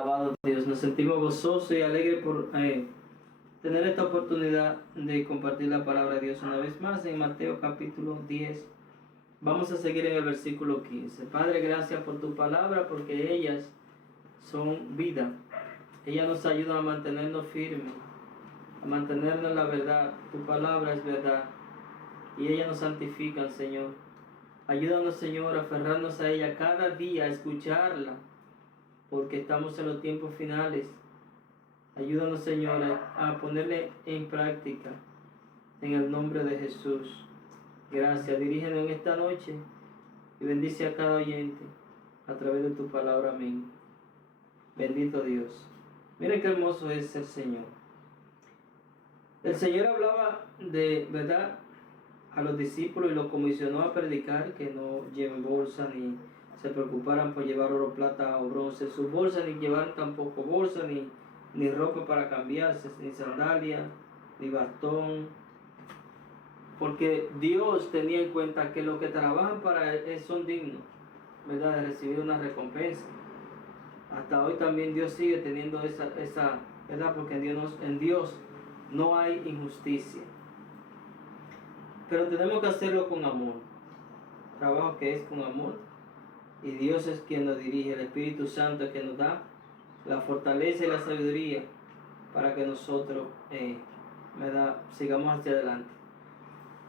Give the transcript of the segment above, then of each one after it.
Alabado Dios, nos sentimos gozosos y alegres por tener esta oportunidad de compartir la palabra de Dios una vez más en Mateo capítulo 10. Vamos a seguir en el versículo 15. Padre, gracias por tu palabra, porque ellas son vida. Ellas nos ayudan a mantenernos firmes, a mantenernos en la verdad. Tu palabra es verdad y ellas nos santifican, Señor. Ayúdanos, Señor, a aferrarnos a ella cada día, a escucharla, porque estamos en los tiempos finales. Ayúdanos, Señor, a ponerle en práctica en el nombre de Jesús. Gracias. Dirígenos en esta noche y bendice a cada oyente a través de tu palabra. Amén. Bendito Dios. Miren qué hermoso es el Señor. El Señor hablaba de verdad a los discípulos y los comisionó a predicar que no lleven bolsa ni se preocuparan por llevar oro, plata o bronce en sus bolsas, ni llevar tampoco bolsa ni ropa para cambiarse, ni sandalia, ni bastón, porque Dios tenía en cuenta que los que trabajan para Él son dignos, ¿verdad?, de recibir una recompensa. Hasta hoy también Dios sigue teniendo esa ¿verdad?, porque en Dios no hay injusticia. Pero tenemos que hacerlo con amor. Trabajo que es con amor. Y Dios es quien nos dirige, el Espíritu Santo es quien nos da la fortaleza y la sabiduría para que nosotros ¿verdad?, sigamos hacia adelante.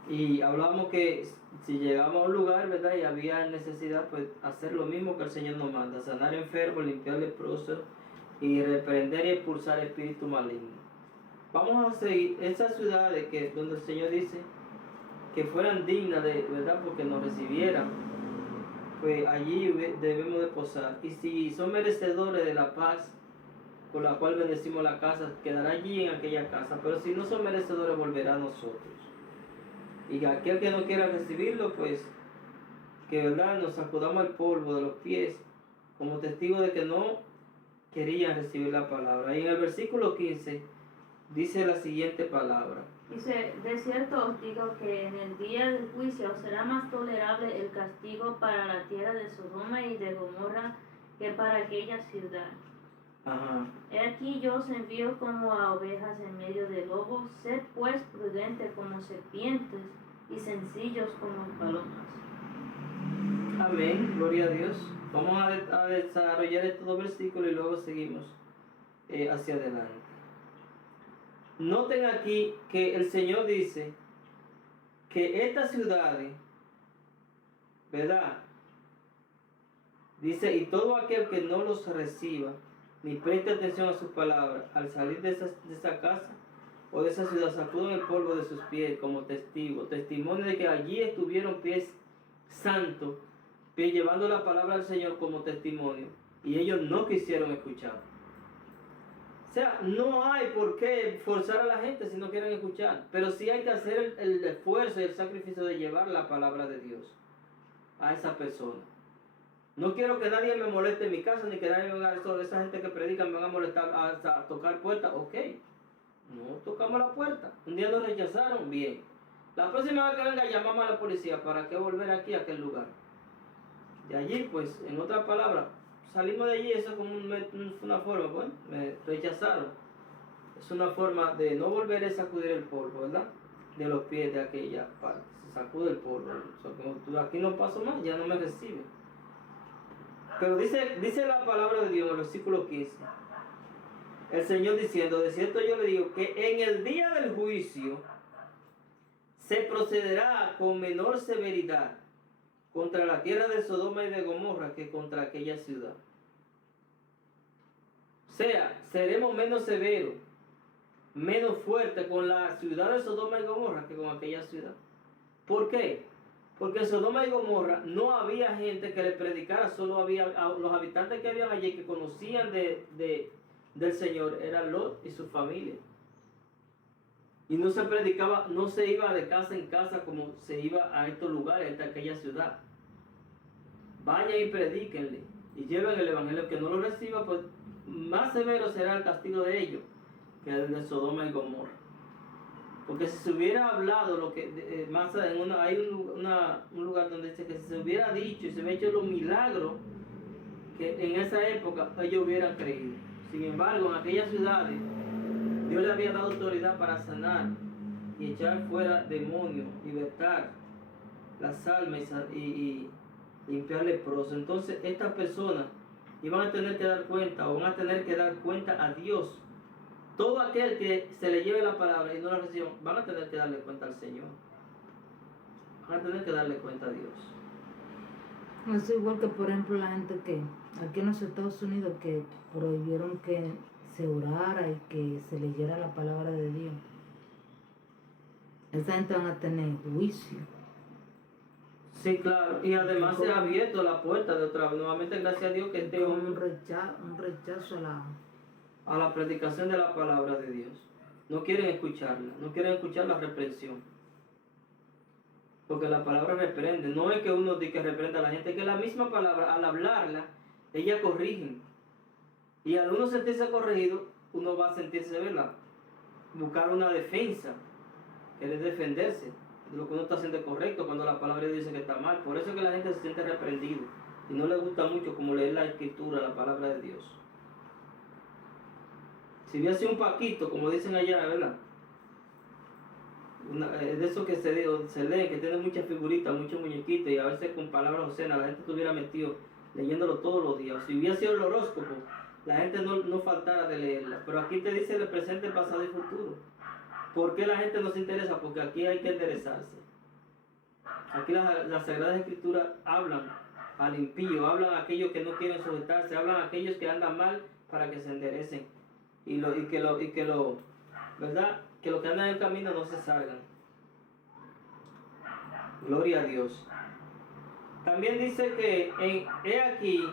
Y hablábamos que si llegamos a un lugar, ¿verdad?, y había necesidad, pues hacer lo mismo que el Señor nos manda: sanar enfermos, limpiar leprosos y reprender y expulsar espíritus malignos. Vamos a seguir esas ciudades donde el Señor dice que fueran dignas de verdad, porque nos recibieran. Pues allí debemos de posar. Y si son merecedores de la paz con la cual bendecimos la casa, quedará allí en aquella casa. Pero si no son merecedores, volverá a nosotros. Y aquel que no quiera recibirlo, pues que verdad nos sacudamos el polvo de los pies como testigo de que no querían recibir la palabra. Y en el versículo 15 dice la siguiente palabra. Dice: de cierto os digo que en el día del juicio será más tolerable el castigo para la tierra de Sodoma y de Gomorra que para aquella ciudad. Ajá. He aquí yo os envío como a ovejas en medio de lobos. Sed pues prudentes como serpientes y sencillos como palomas. Amén, gloria a Dios. Vamos a desarrollar estos dos versículos y luego seguimos hacia adelante. Noten aquí que el Señor dice que estas ciudades, ¿verdad?, dice: y todo aquel que no los reciba ni preste atención a sus palabras, al salir de esa casa o de esa ciudad, sacuden el polvo de sus pies como testimonio de que allí estuvieron pies santos, llevando la palabra del Señor como testimonio, y ellos no quisieron escuchar. O sea, no hay por qué forzar a la gente si no quieren escuchar, pero sí hay que hacer el esfuerzo y el sacrificio de llevar la palabra de Dios a esa persona. No quiero que nadie me moleste en mi casa, ni que nadie me haga eso. Esa gente que predica me van a molestar a tocar puertas. Ok, no tocamos la puerta. Un día nos rechazaron, bien. La próxima vez que venga, llamamos a la policía. ¿Para qué volver aquí a aquel lugar? De allí, pues, en otras palabras, salimos de allí. Eso es como una forma, bueno, me rechazaron. Es una forma de no volver a sacudir el polvo, ¿verdad?, de los pies de aquella parte. Se sacude el polvo. O sea, como tú, aquí no paso más, ya no me recibe. Pero dice la palabra de Dios en el versículo 15. El Señor diciendo: de cierto yo le digo que en el día del juicio se procederá con menor severidad contra la tierra de Sodoma y de Gomorra que contra aquella ciudad. O sea, seremos menos severos, menos fuertes con la ciudad de Sodoma y Gomorra que con aquella ciudad. ¿Por qué? Porque en Sodoma y Gomorra no había gente que le predicara, solo había los habitantes que habían allí que conocían del Señor, eran Lot y su familia. Y no se predicaba, no se iba de casa en casa como se iba a estos lugares, a aquella ciudad. Vayan y predíquenle y lleven el evangelio. Que no lo reciba, pues más severo será el castigo de ellos que el de Sodoma y Gomorra. Porque si se hubiera hablado lo que más hay un lugar donde dice que si se hubiera dicho y se hubiera hecho los milagros que en esa época ellos hubieran creído. Sin embargo, en aquellas ciudades, Dios le había dado autoridad para sanar y echar fuera demonios, libertar las almas y limpiar leprosos. Entonces, estas personas iban a tener que dar cuenta, o van a tener que dar cuenta a Dios. Todo aquel que se le lleve la palabra y no la reciba, van a tener que darle cuenta al Señor. Van a tener que darle cuenta a Dios. Es igual que, por ejemplo, la gente que aquí en los Estados Unidos que prohibieron que se orara y que se leyera la palabra de Dios. Esa gente van a tener juicio. Sí, claro. Y además se ha abierto la puerta de otra vez. Nuevamente, gracias a Dios que este hombre... Un rechazo a la predicación de la palabra de Dios. No quieren escucharla. No quieren escuchar la reprensión. Porque la palabra reprende. No es que uno diga que reprenda a la gente. Es que la misma palabra, al hablarla, ella corrige. Y al uno sentirse corregido, uno va a sentirse, ¿verdad? Buscar una defensa. Querer defenderse de lo que uno está haciendo correcto cuando la palabra de Dios dice que está mal. Por eso es que la gente se siente reprendido y no le gusta mucho como leer la escritura, la palabra de Dios. Si hubiese un paquito, como dicen allá, ¿verdad? De esos que se leen, que tienen muchas figuritas, muchos muñequitos y a veces con palabras obscenas, la gente estuviera metido leyéndolo todos los días. Si hubiera sido el horóscopo, la gente no faltara de leerla. Pero aquí te dice el presente, el pasado y el futuro. ¿Por qué la gente no se interesa? Porque aquí hay que enderezarse. Aquí las Sagradas Escrituras hablan al impío, hablan a aquellos que no quieren sujetarse, hablan a aquellos que andan mal para que se enderecen. ¿Verdad? Que los que andan en el camino no se salgan. Gloria a Dios. También dice que he aquí,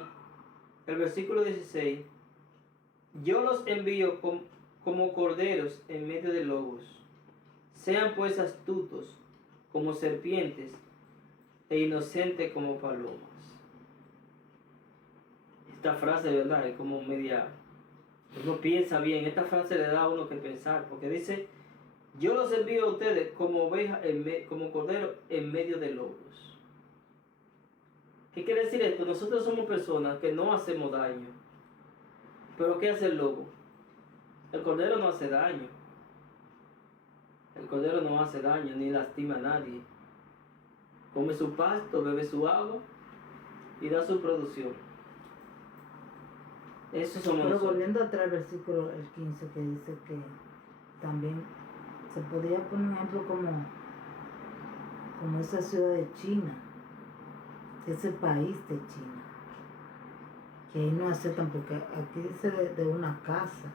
el versículo 16, yo los envío como corderos en medio de lobos. Sean pues astutos como serpientes e inocentes como palomas. Esta frase, ¿verdad? Es como media... Uno piensa bien, esta frase le da a uno que pensar, porque dice, yo los envío a ustedes como ovejas, como corderos en medio de lobos. ¿Qué quiere decir esto? Nosotros somos personas que no hacemos daño. ¿Pero qué hace el lobo? El cordero no hace daño. El cordero no hace daño ni lastima a nadie. Come su pasto, bebe su agua y da su producción. Eso somos Pero nosotros. volviendo atrás al versículo el 15 que dice que también se podría poner un ejemplo como esa ciudad de China, ese país de China, que ahí no aceptan, porque aquí dice de una casa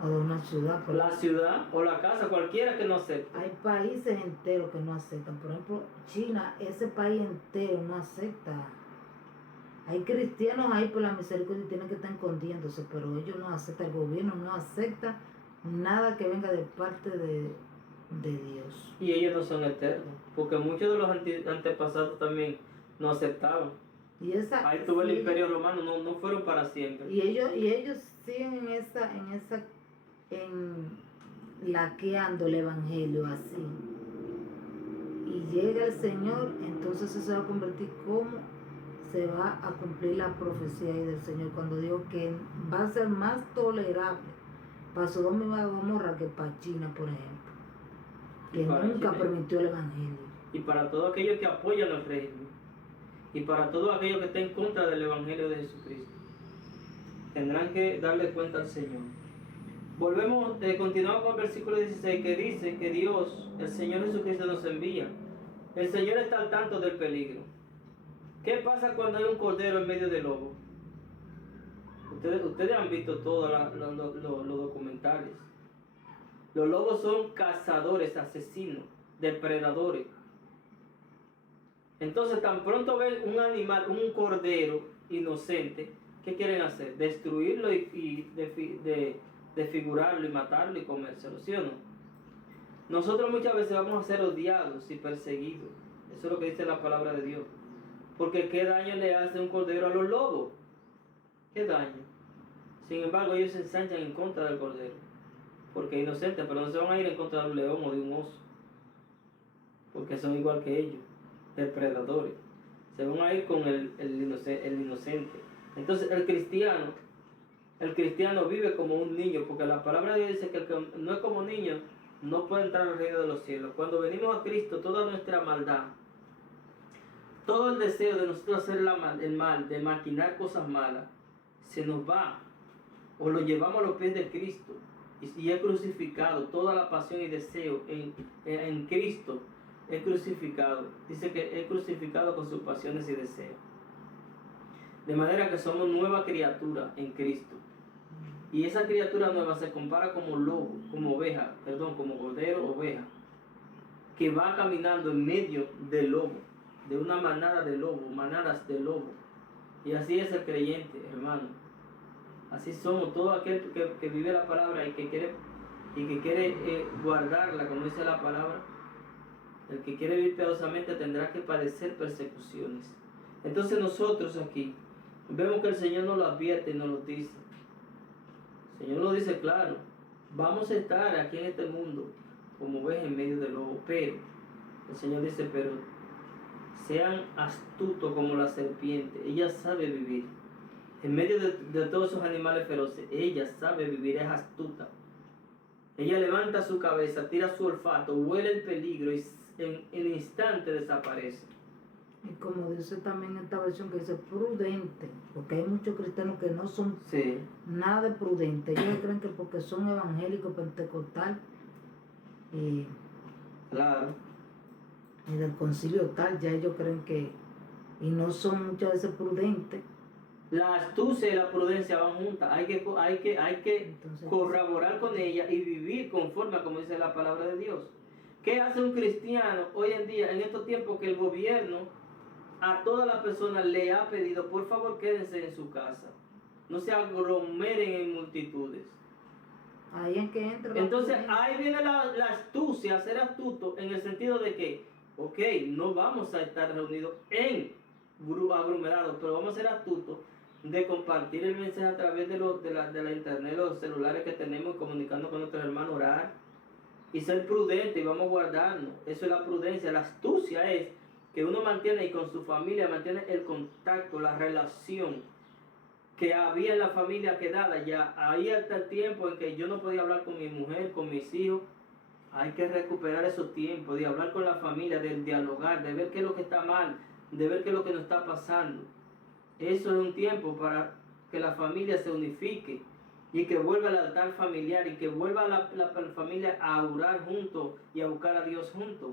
o de una ciudad. La ciudad o la casa, cualquiera que no acepte. Hay países enteros que no aceptan. Por ejemplo, China, ese país entero no acepta. Hay cristianos ahí por la misericordia y tienen que estar escondiéndose, pero ellos no aceptan, el gobierno no acepta nada que venga de parte de Dios. Y ellos no son eternos, porque muchos de los antepasados también no aceptaban. Y ahí tuvo el Imperio Romano, no fueron para siempre. Y ellos siguen laqueando el evangelio así. Y llega el Señor, entonces se va a convertir como se va a cumplir la profecía ahí del Señor cuando dijo que va a ser más tolerable para Sodoma y Gomorra que para China, por ejemplo, que nunca China permitió el evangelio. Y para todos aquellos que apoyan el régimen y para todos aquellos que estén en contra del evangelio de Jesucristo, tendrán que darle cuenta al Señor. Continuamos con el versículo 16 que dice que Dios, el Señor Jesucristo, nos envía. El Señor está al tanto del peligro. ¿Qué pasa cuando hay un cordero en medio del lobo? Ustedes han visto todos los documentales. Los lobos son cazadores, asesinos, depredadores. Entonces, tan pronto ven un animal, un cordero inocente, ¿qué quieren hacer? Destruirlo y desfigurarlo y matarlo y comérselo, ¿sí o no? Nosotros muchas veces vamos a ser odiados y perseguidos. Eso es lo que dice la palabra de Dios. Porque ¿qué daño le hace un cordero a los lobos? ¿Qué daño? Sin embargo, ellos se ensanchan en contra del cordero. Porque es inocente, pero no se van a ir en contra de un león o de un oso. Porque son igual que ellos, depredadores. Se van a ir con el inocente. Entonces el cristiano vive como un niño, porque la palabra de Dios dice que el que no es como niño no puede entrar al reino de los cielos. Cuando venimos a Cristo, toda nuestra maldad, todo el deseo de nosotros hacer el mal, de maquinar cosas malas, se nos va, o lo llevamos a los pies de Cristo, y es crucificado. Toda la pasión y deseo en Cristo es crucificado. Dice que es crucificado con sus pasiones y deseos. De manera que somos nueva criatura en Cristo. Y esa criatura nueva se compara como lobo, como cordero, oveja, que va caminando en medio del lobo, de una manada de lobos, manadas de lobos. Y así es el creyente, hermano. Así somos, todo aquel que vive la palabra y que quiere guardarla, como dice la palabra. El que quiere vivir piadosamente tendrá que padecer persecuciones. Entonces nosotros aquí vemos que el Señor nos lo advierte y nos lo dice. El Señor lo dice claro: vamos a estar aquí en este mundo como ovejas en medio del lobo, pero el Señor dice, pero sean astutos como la serpiente. Ella sabe vivir en medio de todos esos animales feroces. Ella sabe vivir, es astuta. Ella levanta su cabeza, tira su olfato, huele el peligro y en el instante desaparece. Y como dice también esta versión que dice prudente, porque hay muchos cristianos que no son nada de prudentes. Ellos creen que porque son evangélicos, pentecostal Claro. y del concilio tal, ya ellos creen que, y no son muchas veces prudentes. La astucia y la prudencia van juntas. Hay que Entonces, corroborar con ella y vivir conforme a como dice la palabra de Dios. ¿Qué hace un cristiano hoy en día, en estos tiempos que el gobierno a todas las personas le ha pedido, por favor quédense en su casa, no se aglomeren en multitudes? ahí es que entra. Entonces ahí viene la astucia, ser astuto en el sentido de que, ok, no vamos a estar reunidos en aglomerados, pero vamos a ser astutos de compartir el mensaje a través de la internet, los celulares que tenemos, comunicando con nuestros hermanos, orar y ser prudente, y vamos a guardarnos. Eso es la prudencia. La astucia es que uno mantiene, y con su familia mantiene el contacto, la relación que había en la familia quedada ya. Ahí hasta el tiempo en que yo no podía hablar con mi mujer, con mis hijos. Hay que recuperar esos tiempos de hablar con la familia, de dialogar, de ver qué es lo que está mal, de ver qué es lo que nos está pasando. Eso es un tiempo para que la familia se unifique y que vuelva al altar familiar y que vuelva la familia a orar juntos y a buscar a Dios juntos.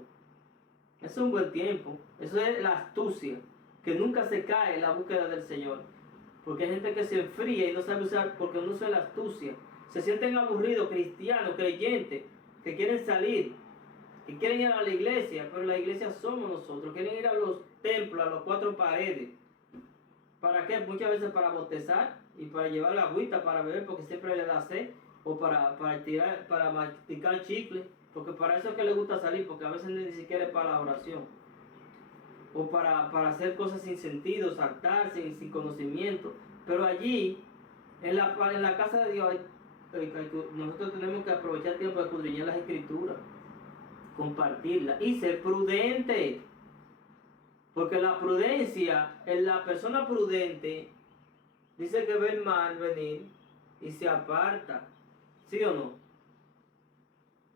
Eso es un buen tiempo. Eso es la astucia, que nunca se cae en la búsqueda del Señor. Porque hay gente que se enfría y no sabe usar, porque no usa la astucia. Se sienten aburridos, cristianos, creyentes, que quieren salir, que quieren ir a la iglesia, pero la iglesia somos nosotros. Quieren ir a los templos, a las 4 paredes. ¿Para qué? Muchas veces para bautizar y para llevar la agüita para beber, porque siempre le da sed, o para masticar chicle, porque para eso es que le gusta salir, porque a veces ni siquiera es para la oración, o para hacer cosas sin sentido, saltarse, sin conocimiento. Pero allí, en la casa de Dios, nosotros tenemos que aprovechar el tiempo de escudriñar las escrituras, compartirlas y ser prudentes. Porque la prudencia, la persona prudente, dice que ve el mal venir y se aparta. ¿Sí o no?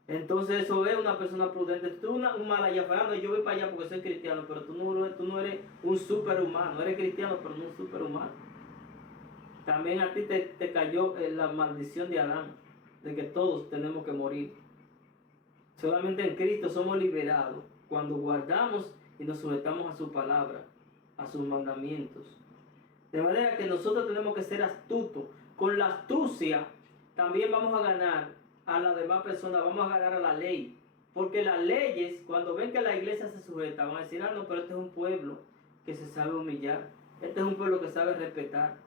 Entonces eso es una persona prudente. Tú un mal allá, Fernando, yo voy para allá porque soy cristiano, pero tú no eres un superhumano. Eres cristiano, pero no un superhumano. También a ti te cayó la maldición de Adán, de que todos tenemos que morir. Solamente en Cristo somos liberados cuando guardamos y nos sujetamos a su palabra, a sus mandamientos. De manera que nosotros tenemos que ser astutos. Con la astucia también vamos a ganar a las demás personas, vamos a ganar a la ley. Porque las leyes, cuando ven que la iglesia se sujeta, van a decir, no, pero este es un pueblo que se sabe humillar. Este es un pueblo que sabe respetar.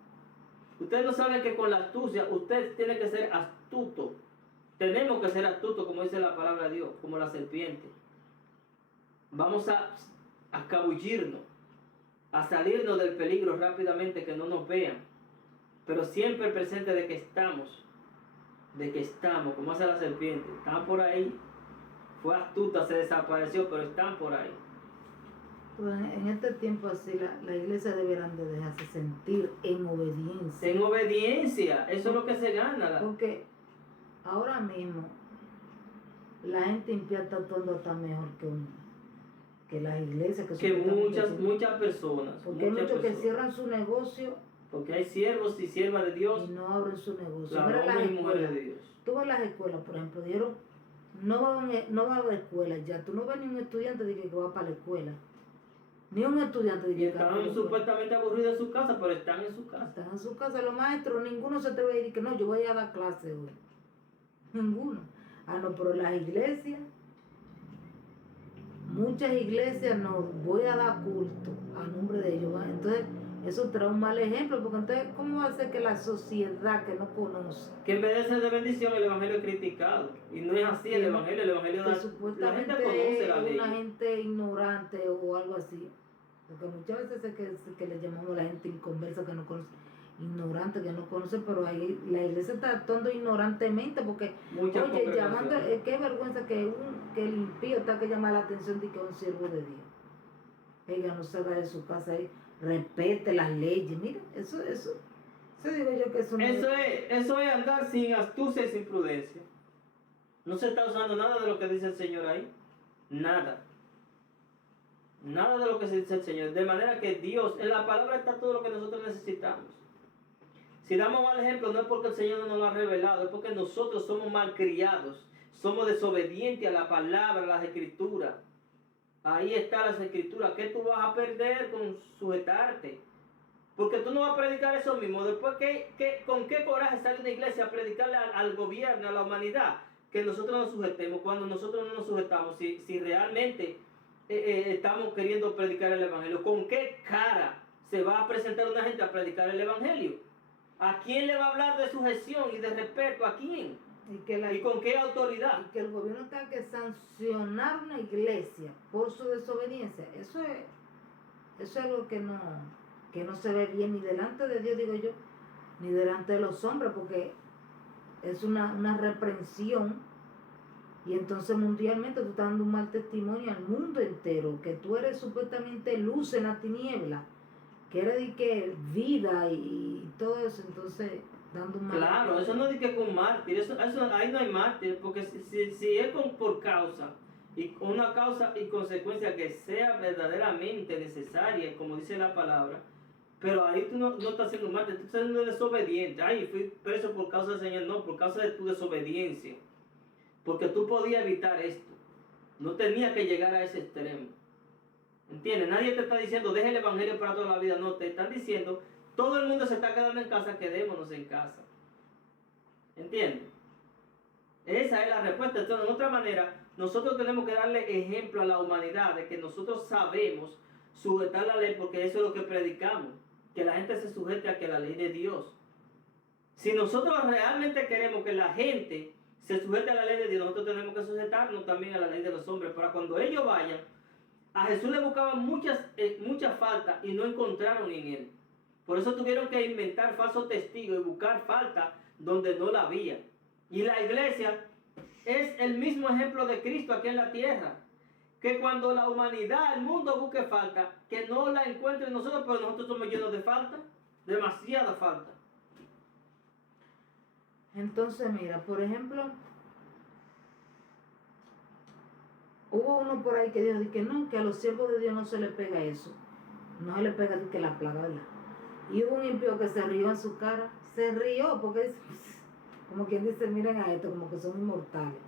Ustedes no saben que con la astucia, usted tiene que ser astuto. Tenemos que ser astutos, como dice la palabra de Dios, como la serpiente. Vamos a escabullirnos, a salirnos del peligro rápidamente, que no nos vean, pero siempre presente de que estamos, como hace la serpiente. Están por ahí, fue astuta, se desapareció, pero están por ahí. Pero en este tiempo así, la iglesia deberán de dejarse sentir en obediencia. En obediencia, eso es lo que se gana. Porque ahora mismo la gente impía está todo está mejor que las iglesias. Que muchas personas. Porque hay muchos que cierran su negocio. Porque hay siervos y siervas de Dios. Y no abren su negocio. Claro, hombres y mujeres de Dios. Tú ves las escuelas, por ejemplo, no va a haber escuelas ya. Tú no ves ni un estudiante de que va para la escuela. Ni un estudiante de que va para la escuela. Están supuestamente aburridos en su casa, pero están en su casa. Están en su casa. Los maestros, ninguno se atreve a ir y que no, yo voy a dar clase hoy. Ninguno. Ah, no, pero las iglesias, muchas iglesias no, voy a dar culto a nombre de ellos. ¿Va? Entonces, eso trae un mal ejemplo, porque entonces, ¿cómo va a ser que la sociedad que no conoce? Que en vez de ser de bendición, el evangelio es criticado. Y no es así el evangelio da. La gente conoce la ley. Una gente ignorante o algo así. Porque muchas veces es que le llamamos a la gente inconversa que no conoce. Ignorante que no conoce, pero ahí la iglesia está actuando ignorantemente porque, oye, llamando, qué vergüenza que el impío está que llama la atención de que es un siervo de Dios. Ella no salga de su casa y respete las leyes. Mira, eso digo yo que eso no eso es andar sin astucia y sin prudencia. No se está usando nada de lo que dice el Señor ahí. Nada de lo que se dice el Señor. De manera que Dios, en la palabra está todo lo que nosotros necesitamos. Si damos mal ejemplo, no es porque el Señor no nos lo ha revelado, es porque nosotros somos malcriados, somos desobedientes a la palabra, a las escrituras. Ahí están las escrituras. ¿Qué tú vas a perder con sujetarte? Porque tú no vas a predicar eso mismo. Después, ¿con qué coraje sale una iglesia a predicarle al gobierno, a la humanidad, que nosotros nos sujetemos cuando nosotros no nos sujetamos? Si realmente estamos queriendo predicar el evangelio, ¿con qué cara se va a presentar una gente a predicar el evangelio? ¿A quién le va a hablar de sujeción y de respeto? ¿A quién? ¿Y con qué autoridad? Y que el gobierno tenga que sancionar una iglesia por su desobediencia. Eso es algo que no se ve bien ni delante de Dios, digo yo, ni delante de los hombres, porque es una reprensión. Y entonces mundialmente tú estás dando un mal testimonio al mundo entero, que tú eres supuestamente luz en la tiniebla, que eres de que vida y todo eso, entonces dando un mal. Claro, eso no es de que con mártir, eso ahí no hay mártir, porque si es por causa, y una causa y consecuencia que sea verdaderamente necesaria, como dice la palabra, pero ahí tú no estás siendo mártir, tú estás siendo desobediente. Ay, fui preso por causa del Señor, no, por causa de tu desobediencia. Porque tú podías evitar esto. No tenía que llegar a ese extremo. ¿Entiendes? Nadie te está diciendo, deja el evangelio para toda la vida. No, te están diciendo, todo el mundo se está quedando en casa, quedémonos en casa. ¿Entiendes? Esa es la respuesta. Entonces, de otra manera, nosotros tenemos que darle ejemplo a la humanidad de que nosotros sabemos sujetar la ley, porque eso es lo que predicamos. Que la gente se sujete a que la ley de Dios. Si nosotros realmente queremos que la gente se sujete a la ley de Dios, nosotros tenemos que sujetarnos también a la ley de los hombres, para cuando ellos vayan, a Jesús le buscaban muchas faltas y no encontraron en él. Por eso tuvieron que inventar falsos testigos y buscar falta donde no la había. Y la iglesia es el mismo ejemplo de Cristo aquí en la tierra, que cuando la humanidad, el mundo busque falta, que no la encuentren nosotros, pero nosotros somos llenos de falta, demasiada falta. Entonces, mira, por ejemplo, hubo uno por ahí que dijo que no, que a los siervos de Dios no se les pega eso. No se les pega que la plaga, ¿verdad? Y hubo un impío que se rió en su cara. Se rió porque es como quien dice, miren a esto, como que son inmortales.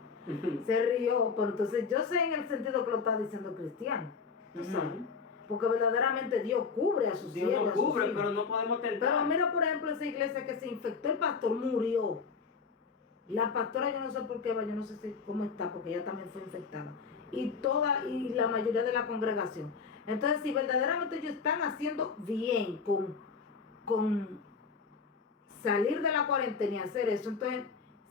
Se rió, pero entonces yo sé en el sentido que lo está diciendo cristiano. ¿Tú sabes? Porque verdaderamente Dios cubre a sus siervos. Dios nos cubre, pero no podemos tentar. Pero mira, por ejemplo, esa iglesia que se infectó, el pastor murió. La pastora, yo no sé por qué va, yo no sé cómo está, porque ella también fue infectada. Y la mayoría de la congregación. Entonces, si verdaderamente ellos están haciendo bien con salir de la cuarentena y hacer eso, entonces,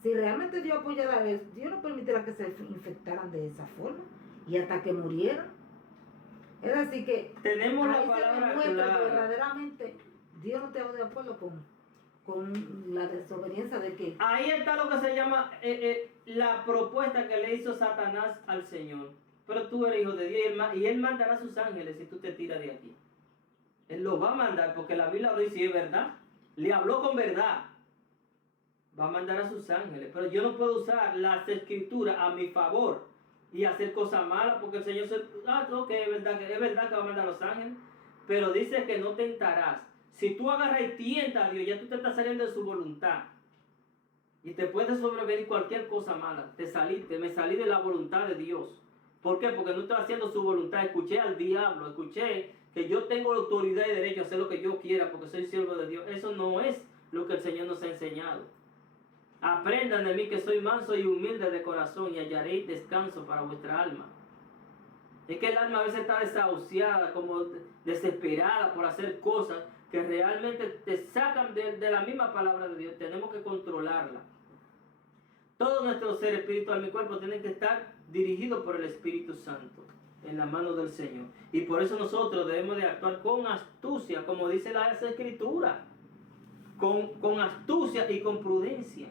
si realmente Dios apoya a eso, Dios no permitirá que se infectaran de esa forma y hasta que murieran. Es decir, que tenemos la palabra clara. Verdaderamente Dios no está de acuerdo con la desobediencia de que... Ahí está lo que se llama la propuesta que le hizo Satanás al Señor. pero tú eres hijo de Dios y Él mandará a sus ángeles si tú te tiras de aquí. Él lo va a mandar porque la Biblia lo dice y es verdad. Le habló con verdad. Va a mandar a sus ángeles. Pero yo no puedo usar las escrituras a mi favor y hacer cosas malas porque el Señor se... ok, es verdad que va a mandar a los ángeles. Pero dice que no tentarás. Si tú agarras y tientas a Dios, ya tú te estás saliendo de su voluntad. Y te puede sobrevenir cualquier cosa mala. Me salí de la voluntad de Dios. ¿Por qué? Porque no estoy haciendo su voluntad. Escuché al diablo, escuché que yo tengo autoridad y derecho a hacer lo que yo quiera porque soy siervo de Dios. Eso no es lo que el Señor nos ha enseñado. Aprendan de mí que soy manso y humilde de corazón y hallaréis descanso para vuestra alma. Es que el alma a veces está desahuciada, como desesperada por hacer cosas que realmente te sacan de la misma palabra de Dios. Tenemos que controlarla. Todo nuestro ser espiritual, mi cuerpo, tiene que estar dirigido por el Espíritu Santo, en la mano del Señor. Y por eso nosotros debemos de actuar con astucia, como dice la Escritura, con astucia y con prudencia.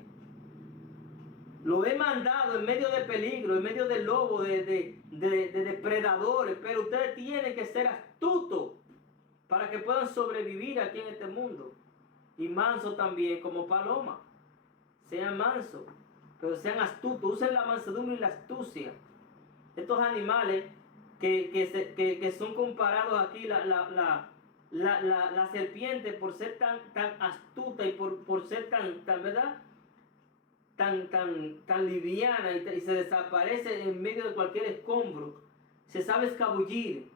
Lo he mandado en medio de peligro, en medio de lobo, de depredadores, pero ustedes tienen que ser astutos para que puedan sobrevivir aquí en este mundo. Y mansos también como paloma. Sean mansos, pero sean astutos. Usen la mansedumbre y la astucia. Estos animales que son comparados aquí, la serpiente, por ser tan astuta y por ser tan ¿verdad? Tan liviana y se desaparece en medio de cualquier escombro. Se sabe escabullir.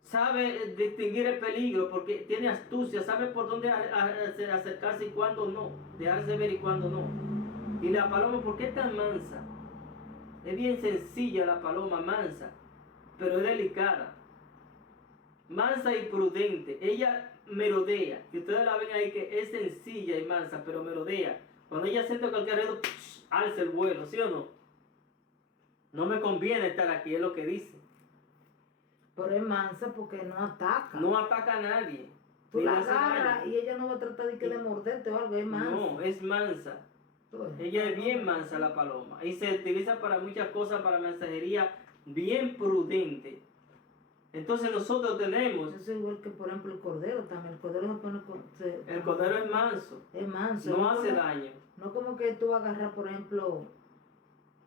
Sabe distinguir el peligro porque tiene astucia. Sabe por dónde acercarse y cuándo no. Dejarse ver y cuándo no. Y la paloma, ¿por qué es tan mansa? Es bien sencilla la paloma, mansa, pero es delicada. Mansa y prudente. Ella merodea. Y ustedes la ven ahí que es sencilla y mansa, pero merodea. Cuando ella siente cualquier ruido, alza el vuelo, ¿sí o no? No me conviene estar aquí, es lo que dice. Pero es mansa porque no ataca. No ataca a nadie. Tú la agarras y ella no va a tratar de morderte o algo, es mansa. No, es mansa. Ella es bien mansa, la paloma. Y se utiliza para muchas cosas, para mensajería, bien prudente. Entonces nosotros tenemos... Eso es igual que, por ejemplo, el cordero también. El cordero se pone... El cordero es manso. Es manso. No hace daño. No como que tú agarras, por ejemplo,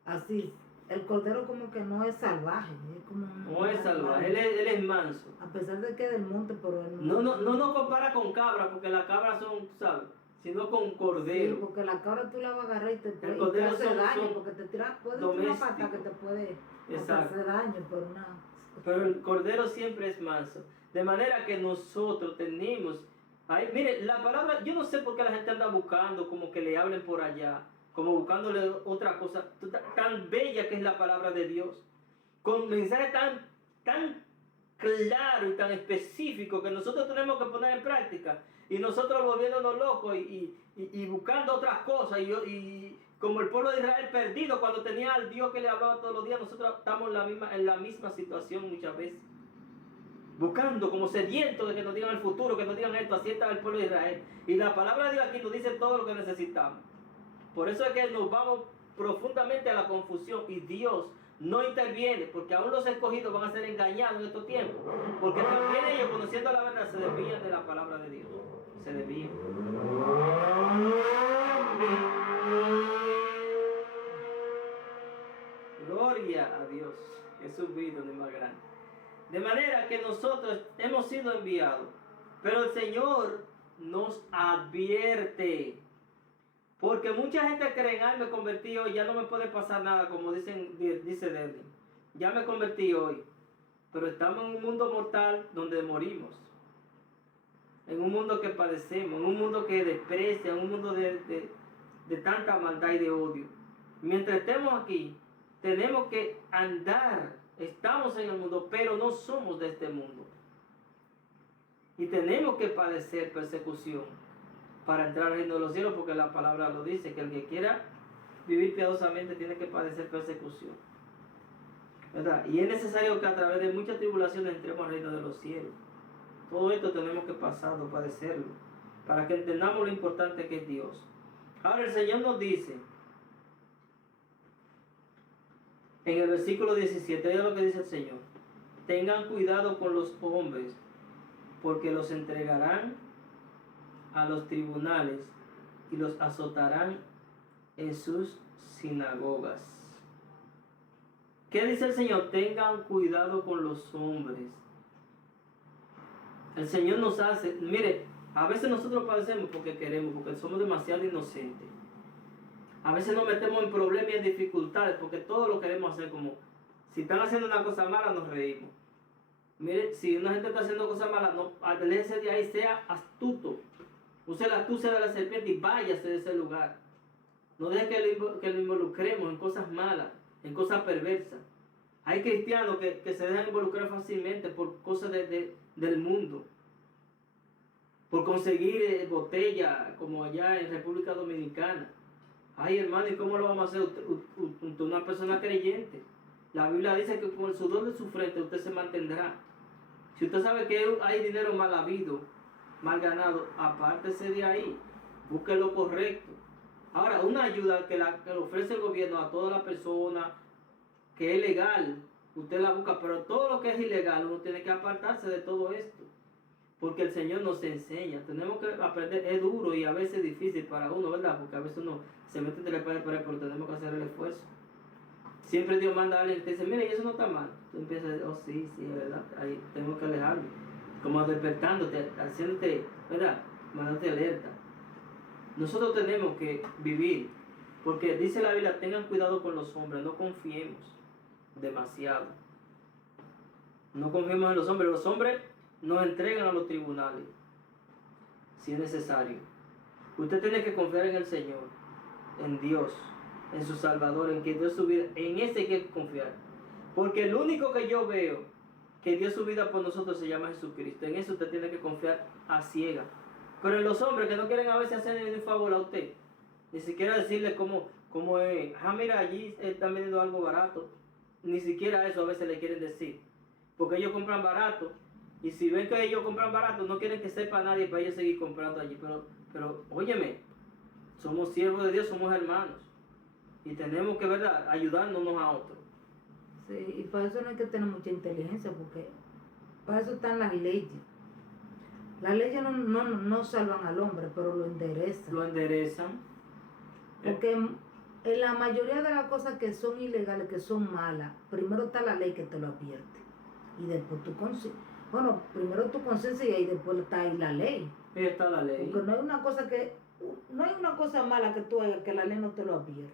así. El cordero como que no es salvaje. Es como no es salvaje, él es manso. A pesar de que es del monte, pero él no compara con cabra, porque las cabras son, ¿sabes? Sino con cordero. Sí, porque la cabra tú la vas a agarrar y te hace daño, porque te tira, puede tirar una pata que te puede hacer daño, pero el cordero siempre es manso. De manera que nosotros tenemos... mire, la palabra, yo no sé por qué la gente anda buscando, como que le hablen por allá, como buscándole otra cosa, tan bella que es la palabra de Dios, con mensajes tan claro y tan específico que nosotros tenemos que poner en práctica. Y nosotros volviéndonos locos y buscando otras cosas. Y como el pueblo de Israel perdido cuando tenía al Dios que le hablaba todos los días, nosotros estamos en la misma situación muchas veces. Buscando, como sedientos de que nos digan el futuro, que nos digan esto. Así estaba el pueblo de Israel. Y la palabra de Dios aquí nos dice todo lo que necesitamos. Por eso es que nos vamos profundamente a la confusión. Y Dios no interviene, porque aún los escogidos van a ser engañados en estos tiempos. Porque también ellos, conociendo la verdad, se desvían de la palabra de Dios. Se desvían. Gloria a Dios. Jesús vino de más grande. De manera que nosotros hemos sido enviados. Pero el Señor nos advierte. Porque mucha gente cree, me convertí hoy, ya no me puede pasar nada, como dice Derlin. Ya me convertí hoy. Pero estamos en un mundo mortal donde morimos. En un mundo que padecemos, en un mundo que desprecia, en un mundo de tanta maldad y de odio. Mientras estemos aquí, tenemos que andar. Estamos en el mundo, pero no somos de este mundo. Y tenemos que padecer persecución para entrar al reino de los cielos, porque la palabra lo dice, que el que quiera vivir piadosamente tiene que padecer persecución, ¿verdad? Y es necesario que a través de muchas tribulaciones entremos al reino de los cielos. Todo esto tenemos que pasarlo, padecerlo, para que entendamos lo importante que es Dios. Ahora el Señor nos dice, En el versículo 17, oiga lo que dice el Señor. Tengan cuidado con los hombres, porque los entregarán a los tribunales y los azotarán en sus sinagogas. ¿Qué dice el Señor? Tengan cuidado con los hombres. El Señor nos hace, mire, a veces nosotros padecemos porque queremos, porque somos demasiado inocentes. A veces nos metemos en problemas y en dificultades porque todo lo queremos hacer como, si están haciendo una cosa mala, nos reímos. Mire, si una gente está haciendo cosas malas, no, aléjese de ahí, sea astuto. Use la astucia de la serpiente y váyase de ese lugar. No deje que lo involucremos en cosas malas, en cosas perversas. Hay cristianos que se dejan involucrar fácilmente por cosas del mundo. Por conseguir botella, como allá en República Dominicana. Ay, hermano, ¿y cómo lo vamos a hacer? Usted una persona creyente. La Biblia dice que con el sudor de su frente usted se mantendrá. Si usted sabe que hay dinero mal habido, mal ganado, apártese de ahí. Busque lo correcto. Ahora, una ayuda que le ofrece el gobierno a toda la persona que es legal, usted la busca, pero todo lo que es ilegal, uno tiene que apartarse de todo esto. Porque el Señor nos enseña. Tenemos que aprender. Es duro y a veces difícil para uno, ¿verdad? Porque a veces uno se mete entre la espada y la pared, pero tenemos que hacer el esfuerzo. Siempre Dios manda a alguien y te dice, mire, y eso no está mal. Tú empiezas a decir, oh sí, es verdad. Ahí tengo que alejarme. Como despertándote, haciéndote, ¿verdad? Mandándote alerta. Nosotros tenemos que vivir. Porque dice la Biblia, tengan cuidado con los hombres. No confiemos demasiado. No confiemos en los hombres. Los hombres nos entregan a los tribunales, si es necesario. Usted tiene que confiar en el Señor, en Dios, en su Salvador, en que dio su vida. En ese hay que confiar. Porque el único que yo veo que dio su vida por nosotros se llama Jesucristo. En eso usted tiene que confiar a ciega. Pero en los hombres que no quieren a veces hacerle un favor a usted, ni siquiera decirle cómo es, mira, allí están vendiendo algo barato. Ni siquiera eso a veces le quieren decir. Porque ellos compran barato. Y si ven que ellos compran barato, no quieren que sepa nadie para ellos seguir comprando allí. Pero óyeme, somos siervos de Dios, somos hermanos. Y tenemos que, ¿verdad?, ayudarnos unos a otros. Sí, y para eso no hay que tener mucha inteligencia, porque para eso están las leyes. Las leyes no salvan al hombre, pero lo enderezan. Lo enderezan. Porque en la mayoría de las cosas que son ilegales, que son malas, primero está la ley que te lo advierte. Y después tu conciencia. Bueno, primero tu conciencia y después está ahí la ley. Ahí está la ley. Porque no hay una cosa mala que tú hagas que la ley no te lo advierta.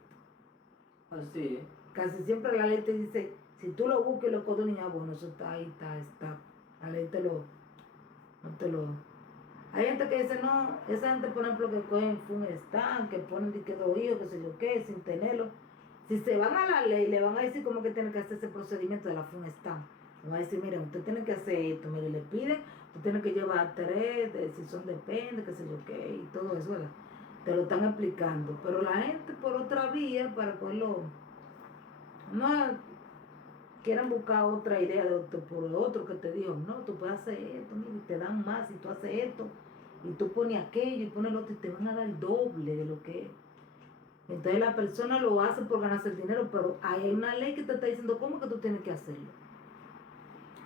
Así es. Casi siempre la ley te dice, si tú lo buscas y lo codonías, bueno, eso está ahí, está. La ley no te lo... Hay gente que dice, no, esa gente, por ejemplo, que cogen Funestan, que ponen que 2 hijos, que sé yo qué, sin tenerlo. Si se van a la ley, le van a decir cómo que tienen que hacer ese procedimiento de la Funestan. Le van a decir, mire, usted tiene que hacer esto, mire, le piden, usted tiene que llevar 3, si son depende, qué sé yo qué, y todo eso, ¿verdad? Te lo están explicando. Pero la gente por otra vía, para cogerlo, no quieren buscar otra idea de otro que te dijo, no, tú puedes hacer esto, mire, te dan más si tú haces esto, y tú pones aquello y pones lo otro y te van a dar el doble de lo que es. Entonces la persona lo hace por ganarse el dinero, pero hay una ley que te está diciendo cómo que tú tienes que hacerlo.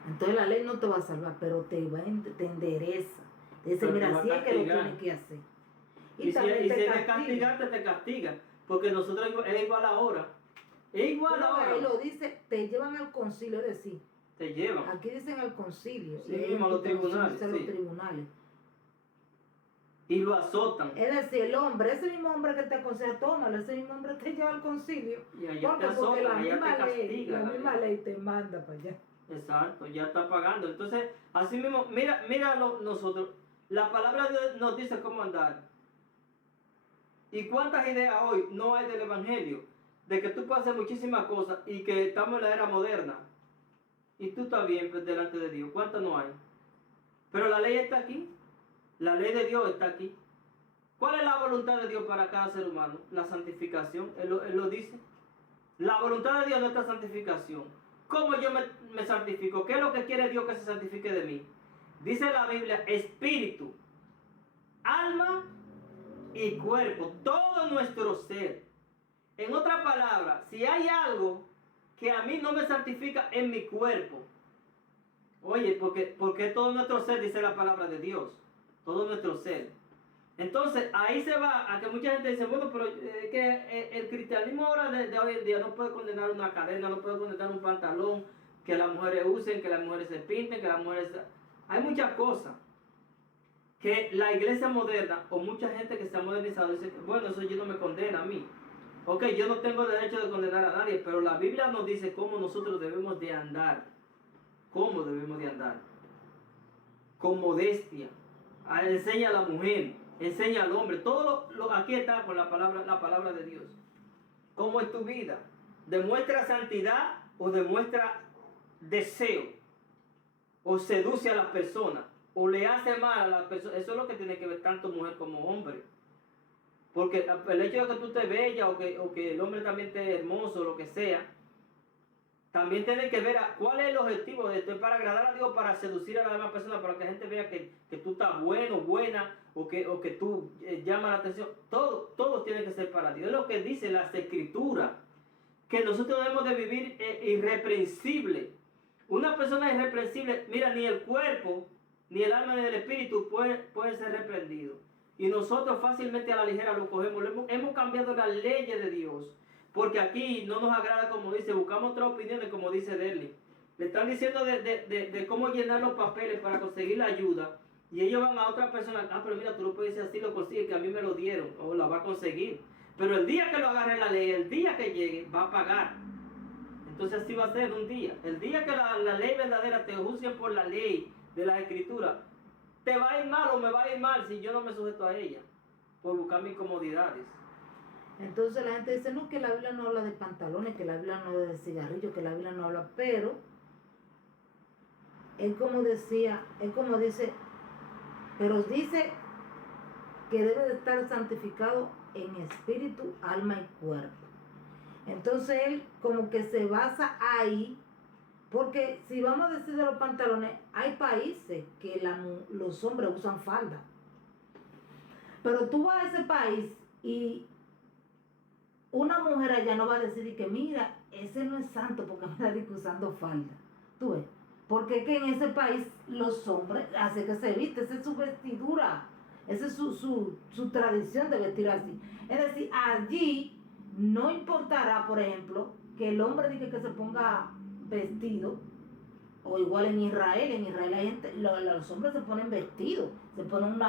Entonces la ley no te va a salvar, pero te endereza. Te dice, mira, así es que lo tienes que hacer. Y si te castigarte, te castiga. Porque nosotros es igual ahora. Es igual ahora. Ahí lo dice, te llevan al concilio, es decir. Te llevan. Aquí dicen al concilio. Sí, mismo a los tribunales. A los tribunales. Y lo azotan. Es decir, el hombre, ese mismo hombre que te aconseja, tómalo, ese mismo hombre te lleva al concilio. Y allá te azotan, porque la allá misma te castiga. La misma ley te manda para allá. Exacto, ya está pagando. Entonces, así mismo, míralo nosotros. La palabra de Dios nos dice cómo andar. ¿Y cuántas ideas hoy no hay del Evangelio? De que tú puedes hacer muchísimas cosas y que estamos en la era moderna. Y tú estás bien delante de Dios. ¿Cuántas no hay? Pero la ley está aquí. La ley de Dios está aquí. ¿Cuál es la voluntad de Dios para cada ser humano? La santificación. Él lo dice. La voluntad de Dios no es la santificación. ¿Cómo yo me santifico? ¿Qué es lo que quiere Dios que se santifique de mí? Dice la Biblia, espíritu, alma y cuerpo, todo nuestro ser. En otra palabra, si hay algo que a mí no me santifica en mi cuerpo. Oye, porque todo nuestro ser, dice la palabra de Dios, todo nuestro ser. Entonces, ahí se va a que mucha gente dice, bueno, pero que el cristianismo ahora de hoy en día no puede condenar una cadena, no puede condenar un pantalón, que las mujeres usen, que las mujeres se pinten, que las mujeres... Hay muchas cosas que la iglesia moderna o mucha gente que se ha modernizado dice, bueno, eso yo no me condena a mí. Ok, yo no tengo derecho de condenar a nadie, pero la Biblia nos dice cómo nosotros debemos de andar. ¿Cómo debemos de andar? Con modestia. Enseña a la mujer, enseña al hombre. Todo aquí está con la palabra de Dios. ¿Cómo es tu vida? ¿Demuestra santidad o demuestra deseo? ¿O seduce a las personas? ¿O le hace mal a las personas? Eso es lo que tiene que ver tanto mujer como hombre. Porque el hecho de que tú estés bella o que el hombre también esté hermoso, lo que sea, también tiene que ver cuál es el objetivo de esto. ¿Es para agradar a Dios, para seducir a las demás personas, para que la gente vea que tú estás bueno, buena, o que tú llamas la atención? Todo tiene que ser para Dios. Es lo que dice las Escrituras, que nosotros debemos de vivir irreprensible. Una persona irreprensible, mira, ni el cuerpo, ni el alma, ni el espíritu puede ser reprendido. Y nosotros fácilmente a la ligera lo cogemos. Hemos cambiado las leyes de Dios. Porque aquí no nos agrada, como dice, buscamos otras opiniones, como dice Derly. Le están diciendo de cómo llenar los papeles para conseguir la ayuda. Y ellos van a otra persona, pero mira, tú lo puedes decir así, lo consigues, que a mí me lo dieron, o la va a conseguir. Pero el día que lo agarre la ley, el día que llegue, va a pagar. Entonces así va a ser un día. El día que la ley verdadera te juzgue por la ley de la Escritura, te va a ir mal o me va a ir mal si yo no me sujeto a ella, por buscar mis comodidades. Entonces la gente dice, no, que la Biblia no habla de pantalones, que la Biblia no habla de cigarrillos, que la Biblia no habla, pero él como dice, pero dice que debe de estar santificado en espíritu, alma y cuerpo. Entonces él como que se basa ahí, porque si vamos a decir de los pantalones, hay países que los hombres usan falda, pero tú vas a ese país y una mujer allá no va a decir que mira, ese no es santo porque me está usando falda. Tú ves, porque es que en ese país los hombres hacen que se viste, esa es su vestidura, esa es su tradición de vestir así. Es decir, allí no importará, por ejemplo, que el hombre diga que se ponga vestido, o igual en Israel hay gente, los hombres se ponen vestidos, se ponen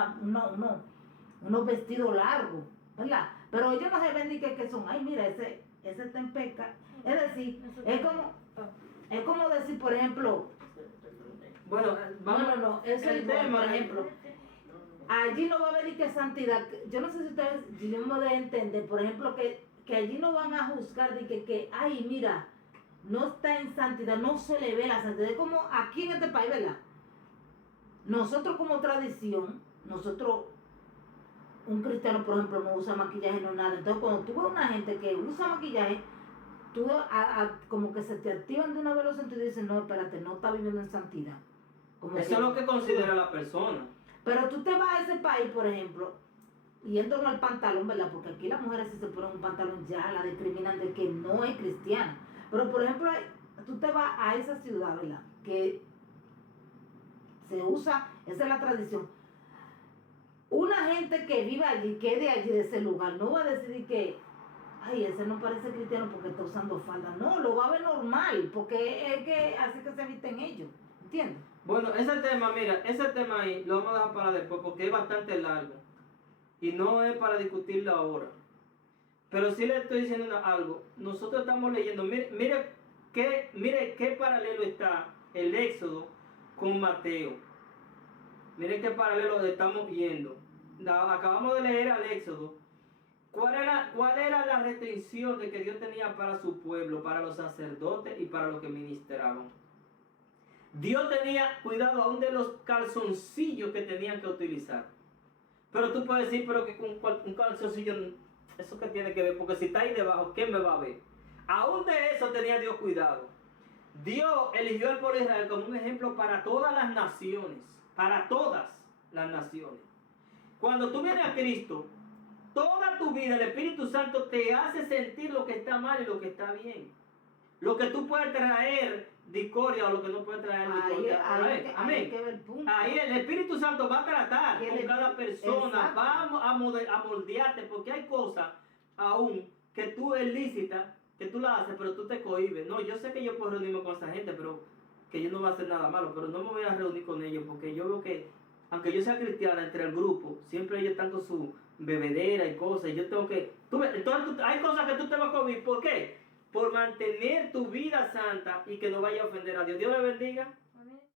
unos vestidos largos, ¿verdad? Pero ellos no se ven ni que son, ay, mira, ese está en peca. Es decir, es como decir, por ejemplo, bueno, vamos, no, es el tema, por ejemplo, allí no va a haber ni que santidad. Yo no sé si ustedes, si yo me doy a entender, por ejemplo, que allí no van a juzgar de que, ay, mira, no está en santidad, no se le ve la santidad. Es como aquí en este país, ¿verdad? Nosotros como tradición, un cristiano, por ejemplo, no usa maquillaje, no nada. Entonces, cuando tú ves una gente que usa maquillaje, tú como que se te activan de una vez los sentidos y dices, no, espérate, no está viviendo en santidad. Eso es lo que considera la persona. Pero tú te vas a ese país, por ejemplo, yendo al pantalón, ¿verdad? Porque aquí las mujeres si se ponen un pantalón ya la discriminan de que no es cristiana. Pero, por ejemplo, tú te vas a esa ciudad, ¿verdad? Que se usa, esa es la tradición. Una gente que vive allí, que es de allí, de ese lugar, no va a decir que, ay, ese no parece cristiano porque está usando falda. No, lo va a ver normal, porque es que así que se visten ellos, ¿entiendes? Bueno, ese tema ahí lo vamos a dejar para después porque es bastante largo y no es para discutirlo ahora. Pero sí le estoy diciendo algo. Nosotros estamos leyendo, mire qué paralelo está el Éxodo con Mateo. Miren qué paralelo estamos viendo. Acabamos de leer al Éxodo. ¿Cuál era la restricción de que Dios tenía para su pueblo, para los sacerdotes y para los que ministraban? Dios tenía cuidado aún de los calzoncillos que tenían que utilizar. Pero tú puedes decir, pero que un calzoncillo, ¿eso qué tiene que ver? Porque si está ahí debajo, ¿quién me va a ver? Aún de eso tenía Dios cuidado. Dios eligió al pueblo de Israel como un ejemplo para todas las naciones. Para todas las naciones. Cuando tú vienes a Cristo, toda tu vida el Espíritu Santo te hace sentir lo que está mal y lo que está bien. Lo que tú puedes traer discordia o lo que no puedes traer discordia. Ahí Amén. hay que ver el punto. Ahí el Espíritu Santo va a tratar Y con cada persona, exacto. va a moldearte, porque hay cosas aún que tú es lícita, que tú la haces, pero tú te cohibes. No, yo sé que yo puedo reunirme con esa gente, pero que yo no voy a hacer nada malo, pero no me voy a reunir con ellos, porque yo veo que, aunque yo sea cristiana, entre el grupo, siempre ellos están con su bebedera y cosas, y yo tengo que... entonces hay cosas que tú te vas a cohibir, ¿por qué? Por mantener tu vida santa y que no vaya a ofender a Dios. Dios le bendiga.